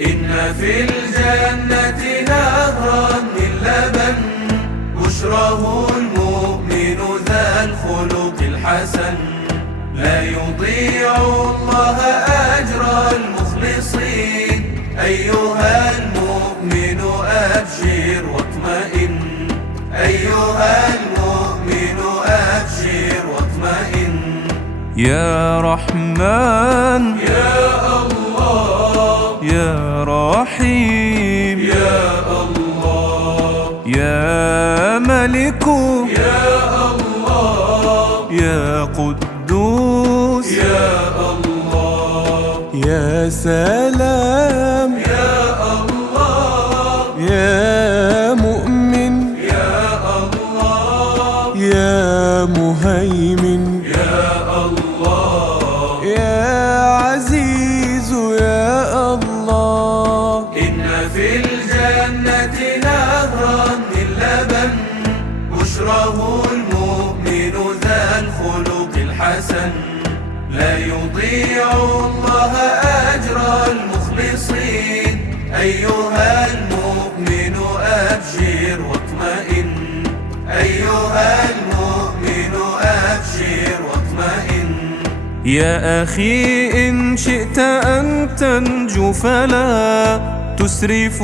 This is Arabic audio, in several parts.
إن في الجنة نهرا من لبن بشراه المؤمن ذا الخلق الحسن، لا يضيع الله أجر المخلصين. أيها المؤمن أبشر واطمئن، أيها المؤمن أبشر واطمئن. يا رحمن يا الله، يا رحيم يا الله، يا ملك يا الله، يا قدوس يا الله، يا سلام يا الله، يا مؤمن يا الله، يا مهيمن يا الله، يا عزيز يا الله. إن في الجنة نهرا من لبن بشراه المؤمن ذا الخلق الحسن، لا يضيع الله أجر المخلصين. أيها المؤمن أبشر واطمئن، أيها المؤمن أبشر واطمئن. يا أخي إن شئت أن تنجو فلا تسرف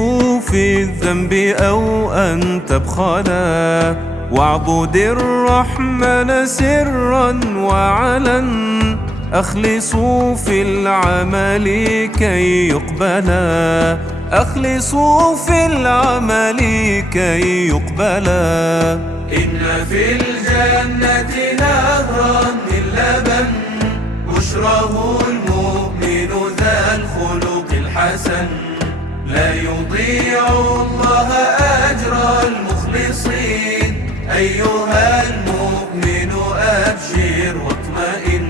في الذنب أو أن تبخلا، واعبد الرحمن سرا وعلن، أخلصوا في العمل كي يقبلا، أخلصوا في العمل كي يقبلا. إن في الجنة نهرا من لبن بشراه المؤمن ذا الخلق الحسن، لا يضيع الله أجر المخلصين. أيها المؤمن أبشر واطمئن،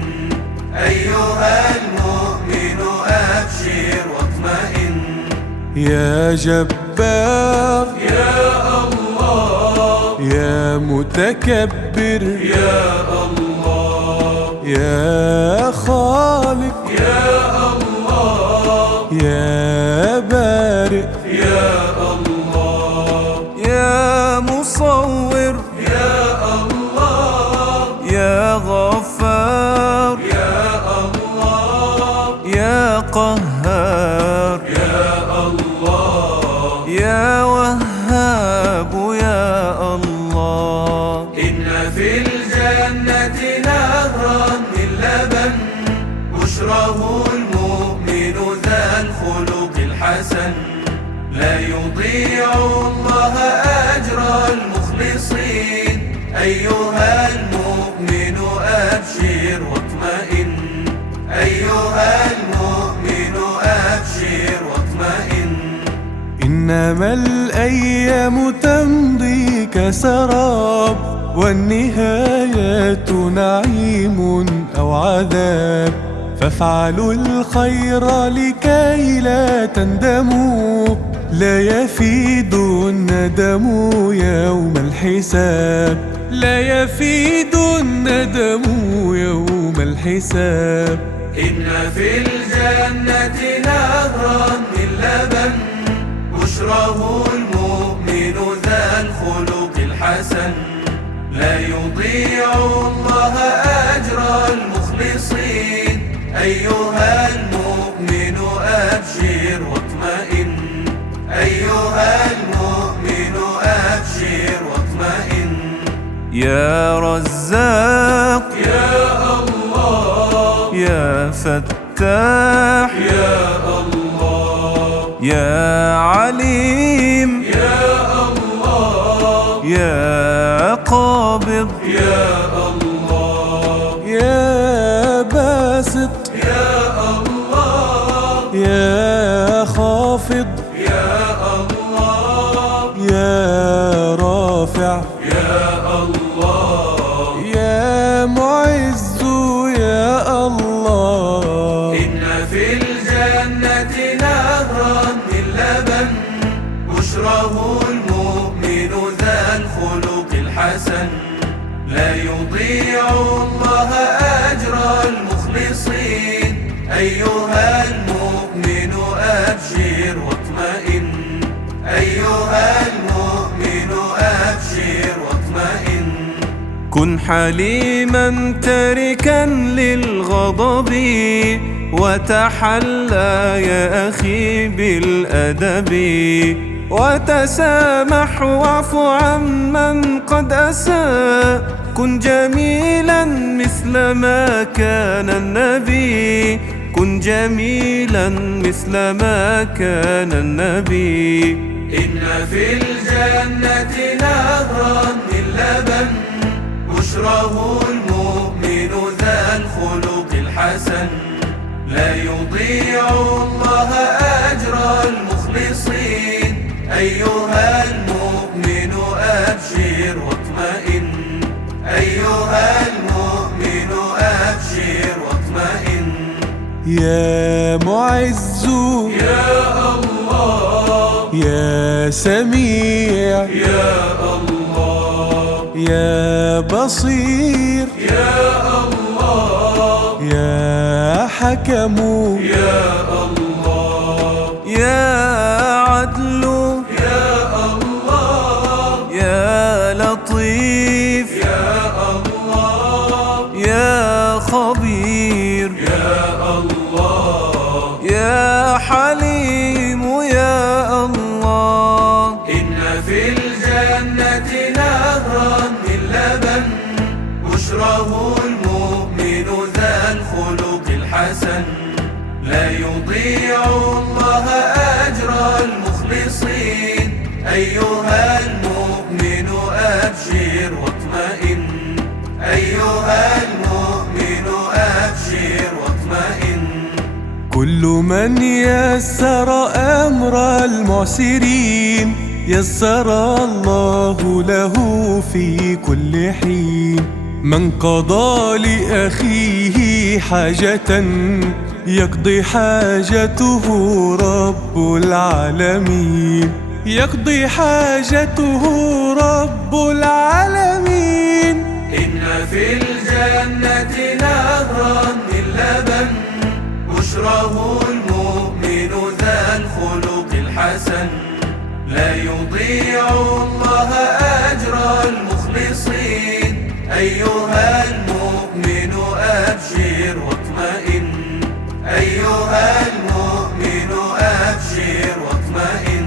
أيها المؤمن أبشر واطمئن. يا جبار يا الله، يا متكبر يا الله، يا خالق يا الله، يا بارئ يا الله، يا مصور يا الله، يا غفار يا الله، يا قهار يا الله، يا وهاب يا الله. إن في الجنة نهرا من لبن بشراه المؤمن ذا الخلق الحسن، لا يضيع الله أجر المخلصين. أيها المؤمن أبشر واطمئن، أيها المؤمن أبشر واطمئن. إنما الأيام تمضي كسراب، والنهايات نعيم أو عذاب، فافعلوا الخير لكي لا تندموا، لا يفيد الندم يوم الحساب، لا يفيد الندم يوم الحساب. إن في الجنة نهرا من لبن بشراه المؤمن ذا الخلق الحسن، لا يضيع الله أجر المخلصين. أيها المؤمن أبشر واطمئن، أيها المؤمن أبشر واطمئن. يا رزاق يا الله، يا فتاح يا الله، يا عليم يا الله، يا قابض يا الله، يا باسط يا الله، يا خافض يا الله، يا رافع يا الله، يا معز يا الله. إن في الجنة نهرا من لبن بشراه المؤمن ذا الخلق الحسن، لا يضيع الله أجر المخلصين. أيها المؤمن أبشر واطمئن أيها المؤمن أبشر واطمئن كن حليما تاركا للغضب وتحلى يا أخي بالأدب وتسامح واعف عمن قد أساء كن جميلا مثل ما كان النبي كن جميلا مثل ما كان النبي إن في الجنة نهرا من لبن بشره المؤمن ذا الخلق الحسن لا يضيع الله أجر المخلصين أيها المؤمن أبشر واطمئن أيها المؤمن أبشر واطمئن يا معز يا الله يا سميع يا الله يا بصير يا الله يا حكم يا الله يا عدل يا الله يا لطيف يا الله يا خبير يا الله يا حليم يا الله إن في الجنة نهرا من لبن بشره المؤمن ذا الخلق الحسن لا يضيع الله أجر المخلصين أيها المؤمن أبشر واطمئن أيها المؤمن أبشر واطمئن كل من يسر أمر المعسرين يسر الله له في كل حين من قضى لأخيه حاجة يقضي حاجته رب العالمين يقضي حاجته رب العالمين إن في الجنة نهرا من لبن بشره المؤمن ذا الخلق الحسن لا يضيع الله أجر المخلصين أيها المؤمن أبشر واطمئن أيها المؤمن أبشر واطمئن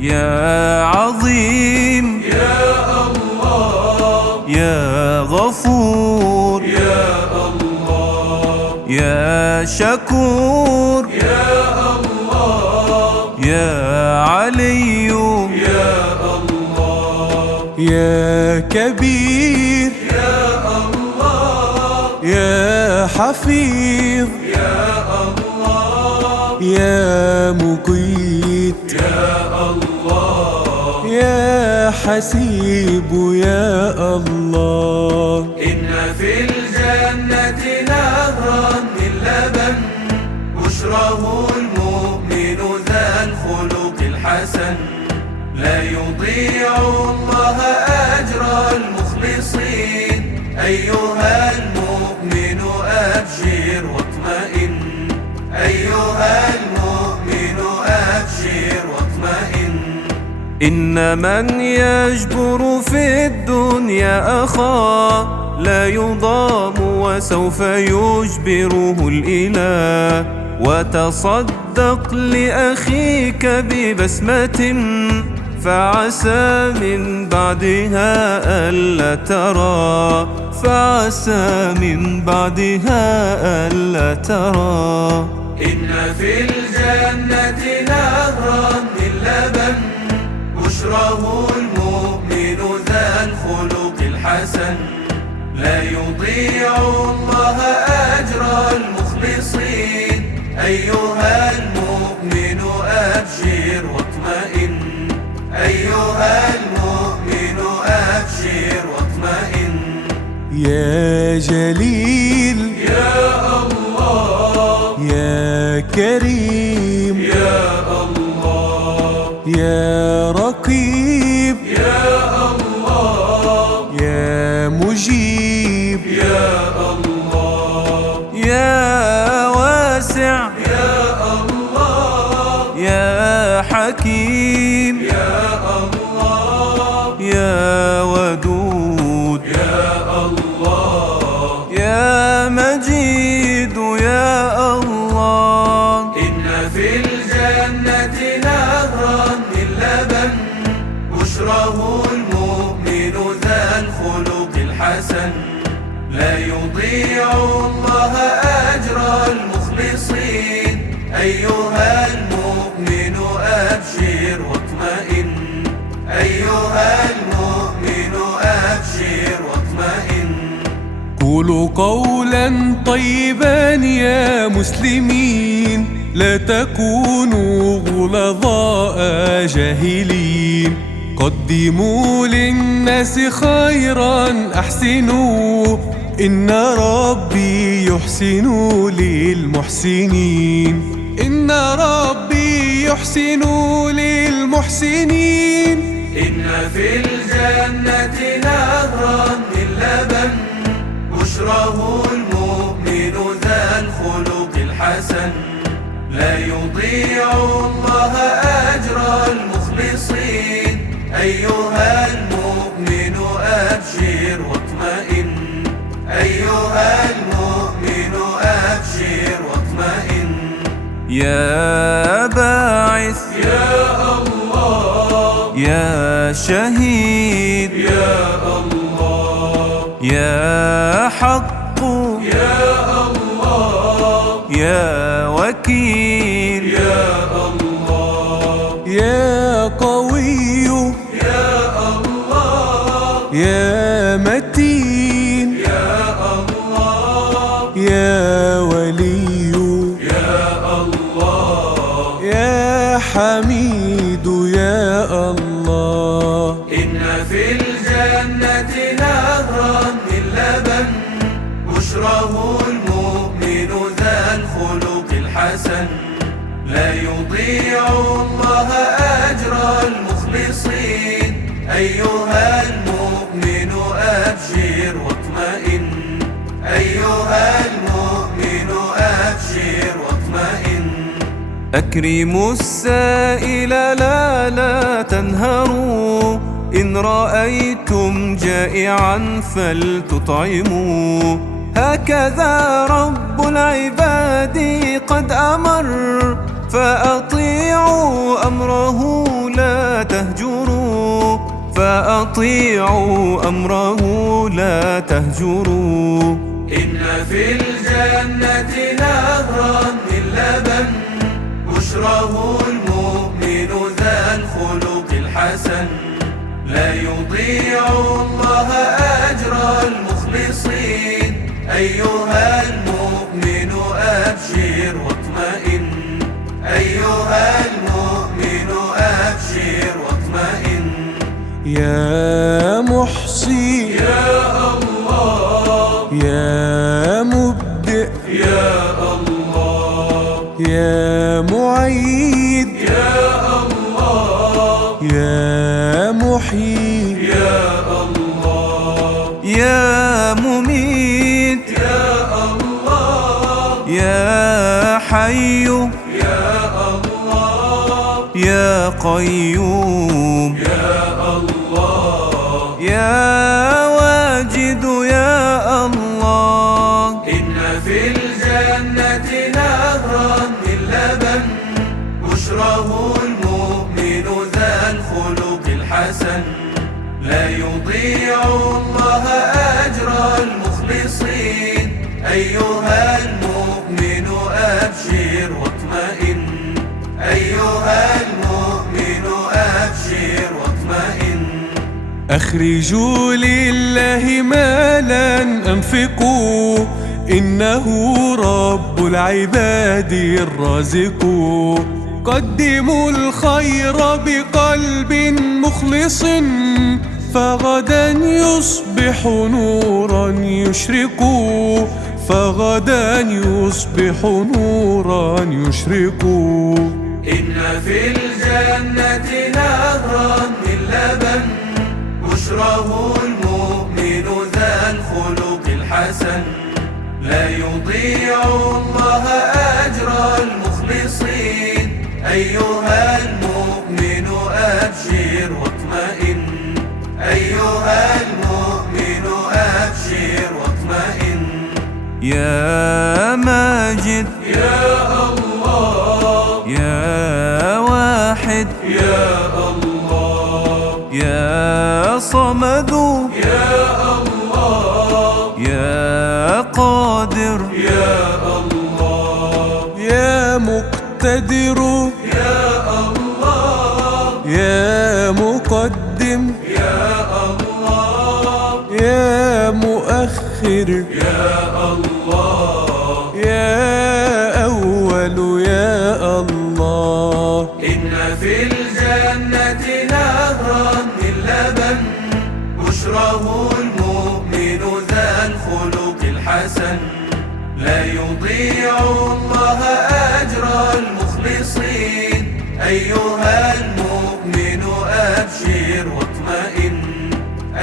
يا عظيم يا الله يا غفور يا الله يا شكور يا الله يا علي يا الله يا كبير يا الله يا حفيظ يا الله يا مقيت يا الله يا حسيب يا الله إن في الجنة نهرا من لبن بشره المؤمن ذا الخلق الحسن لا يضيع الله أجر المخلصين أيها المؤمن أبشر واطمئن أيها المؤمن أبشر واطمئن إن من يجبر في الدنيا أخاه لا يضام وسوف يجبره الإله وتصدق لأخيك ببسمة فعسى من بعدها ألا ترى فعسى من بعدها ألا ترى إن في الجنة نهرا من لبن بشره المؤمن ذا الخلق الحسن لا يضيع الله أجر المخلصين أيها المؤمن أبشر واطمئن أيها المؤمن أبشر واطمئن يا جليل يا الله يا كريم يا الله يا رقيب يا الله يا مجيب يا الله يا واسع يا الله حكيم يا الله يا ودود يا الله يا مجيد يا الله. إن في الجنة نهرا من لبن بشره المؤمن ذا الخلق الحسن لا يضيع الله أجر المخلصين. أيها المؤمن أبشر واطمئن أيها المؤمن أبشر واطمئن. قولوا قولا طيبا يا مسلمين لا تكونوا غلظاء جاهلين. قدموا للناس خيرا أحسنوا إن ربي يحسن للمحسنين. إن ربي يحسن للمحسنين. إن في الجنة نهرا من لبن بشره المؤمن ذا الخلق الحسن لا يضيع الله أجر المخلصين. أيها المؤمن أبشر واطمئن أيها المؤمن أبشر واطمئن. يا باعث يا الله يا شهيد يا الله يا حق يا الله يا وكيل يا الله يا قوي يا الله يا متين يا الله يا ولي يا الله يا حميد يا الله. إن في الجنة نهرا من لبن بشره المؤمن ذا الخلق الحسن لا يضيع الله أجر المخلصين. أيها المؤمن أبشر واطمئن أيها المؤمن أبشر واطمئن. أكرموا السائل لا تنهروا إن رأيتم جائعا فلتطعموا. هكذا رب العباد قد أمر فأطيعوا أمره لا تهجروا. فأطيعوا أمره لا تهجروا. إن في الجنة نهرا من لبن بشره المؤمن ذا الخلق الحسن لا يضيع الله أجر المخلصين. أيها المؤمن أبشر واطمئن أيها المؤمن أبشر واطمئن. يا محصي يا الله يا مبدئ يا الله يا معيد يا الله يا محيي يا الله يا مميت يا الله يا حي يا الله يا قيوم يا الله يا واجد يا الله. إن في الجنة نهرا من لبن بشره المؤمن ذا الخلق الحسن لا يضيع الله أجر المخلصين. أيها المؤمن أبشر واطمئن أيها المؤمن أبشر واطمئن. أخرجوا لله مالا أنفقوا إنه رب العباد الرازق. قدموا الخير بقلب مخلص فغدا يصبح نورا يشرق. فغدا يصبح نورا يشرق. إن في الجنة نهرا من لبن بشره المؤمن ذا الخلق الحسن لا يضيع الله أجر المخلصين. أيها المؤمن يا ماجد يا الله يا واحد يا الله يا صمد يا الله يا قادر يا الله يا مقتدر يا الله يا مقدم يا الله يا مؤخر يا الله يا أول يا الله. إن في الجنة نهرا من لبن بشره المؤمن ذا الخلق الحسن لا يضيع الله أجر المخلصين أيها المؤمن أبشر واطمئن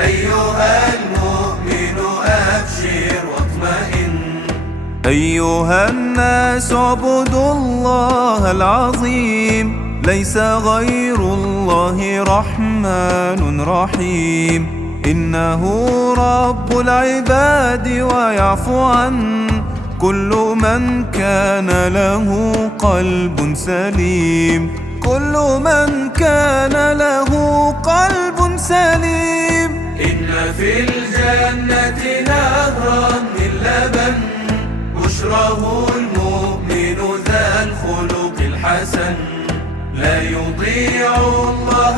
أيها المؤمن أبشر واطمئن. أيها الناس اعبدوا الله العظيم ليس غير الله رحمن رحيم إنه رب العباد ويعفو عن كل من كان له قلب سليم كل من كان له قلب سليم. إن في الجنة نهرا من لبن بشره المؤمن ذا الخلق الحسن لا يضيع الله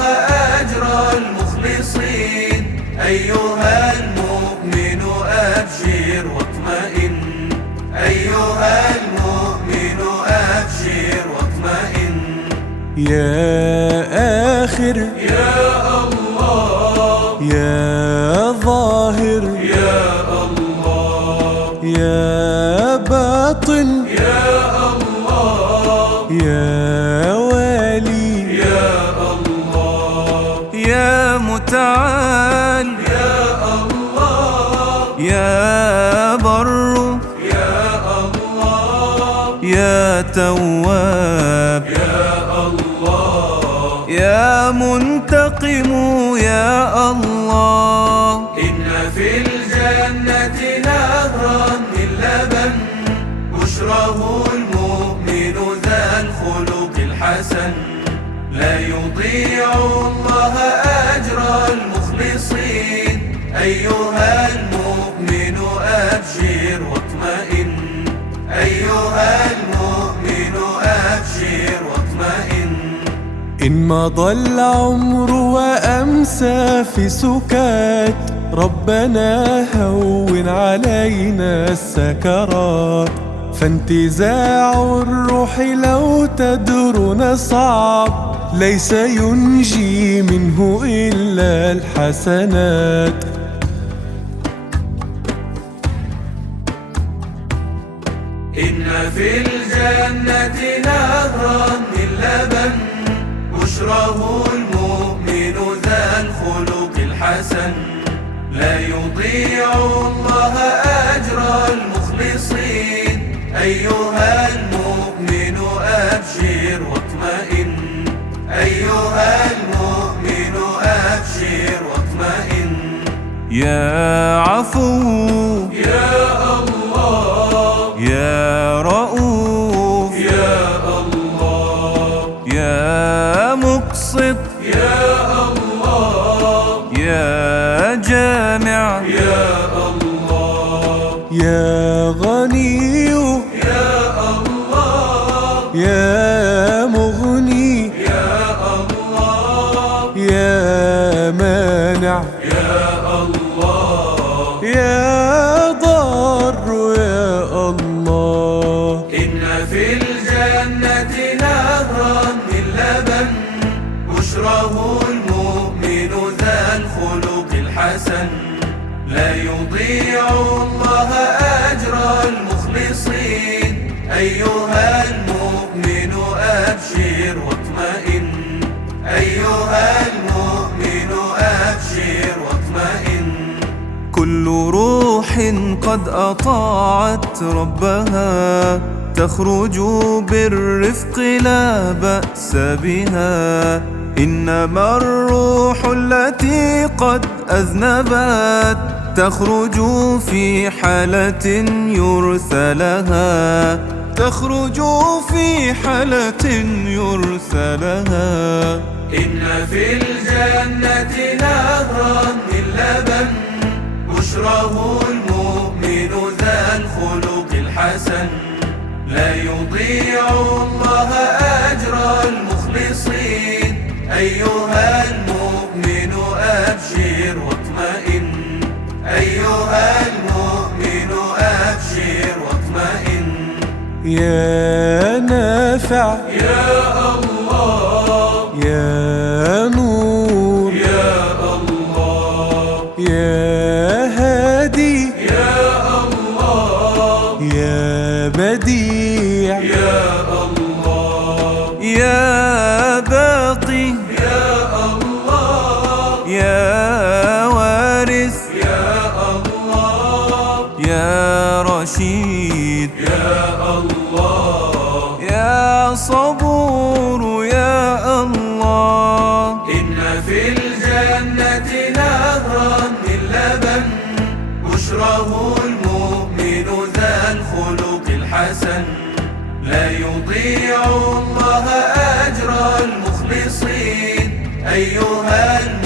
أجر المخلصين أيها المؤمن أبشر واطمئن أيها المؤمن أبشر واطمئن. يا آخر يا الله يا ظاهر يا الله يا باطن يا الله يا والي يا الله يا متعال يا الله يا بر يا الله يا تواب يا الله يا منتقم يا الله. إن في الجنة نهرا من لبن بشره المؤمن ذا الخلق الحسن لا يضيع الله أجر المخلصين أيها المؤمن أبشر واطمئن أيها المؤمن أبشر واطمئن. إن مضى العمر وأمسى في سكات ربنا هون علينا السكرات فانتزاع الروح لو تدرون صعب ليس ينجي منه إلا الحسنات. إن في الجنة نهرا من لبن بشره المؤمن ذا الخلق الحسن لا يضيع الله أجر المخلصين أيها المؤمن أبشر واطمئن أيها المؤمن أبشر واطمئن. يا عفو يا الله يا رؤوف يا الله يا مقسط يا الله يا جامع يا الله يا غني يا الله يا مغني يا الله يا مانع يا الله يا ضار يا الله. إن في الجنة نهرا من لبن بشره المؤمن ذا الخلق الحسن لا يضيع الله أجر المخلصين أيها المؤمن أبشر واطمئن أيها المؤمن أبشر واطمئن. كل روح قد أطاعت ربها تخرج بالرفق لا بأس بها إنما الروح التي قد أذنبت تخرج في حالة يرثى لها، تخرج في حالة يرثى لها. إن في الجنة نهرا من لبن، بشراه المؤمن ذا الخلق الحسن. لا يضيع الله أجر المخلصين، أيها المؤمن أبشر واطمئن، أيها المؤمن أبشر واطمئن. يا نافع يا الله، يا نور يا الله، يا هادي يا الله، يا بديع يا الله، يا باقي يا الله، يا وارث يا الله، يا رشيد يا الله، يا صبور يا الله. إن في الجنة نهرا من لبن، بشراه المؤمن ذا الخلق الحسن. لا يضيع الله أجر المخلصين، أيها المؤمن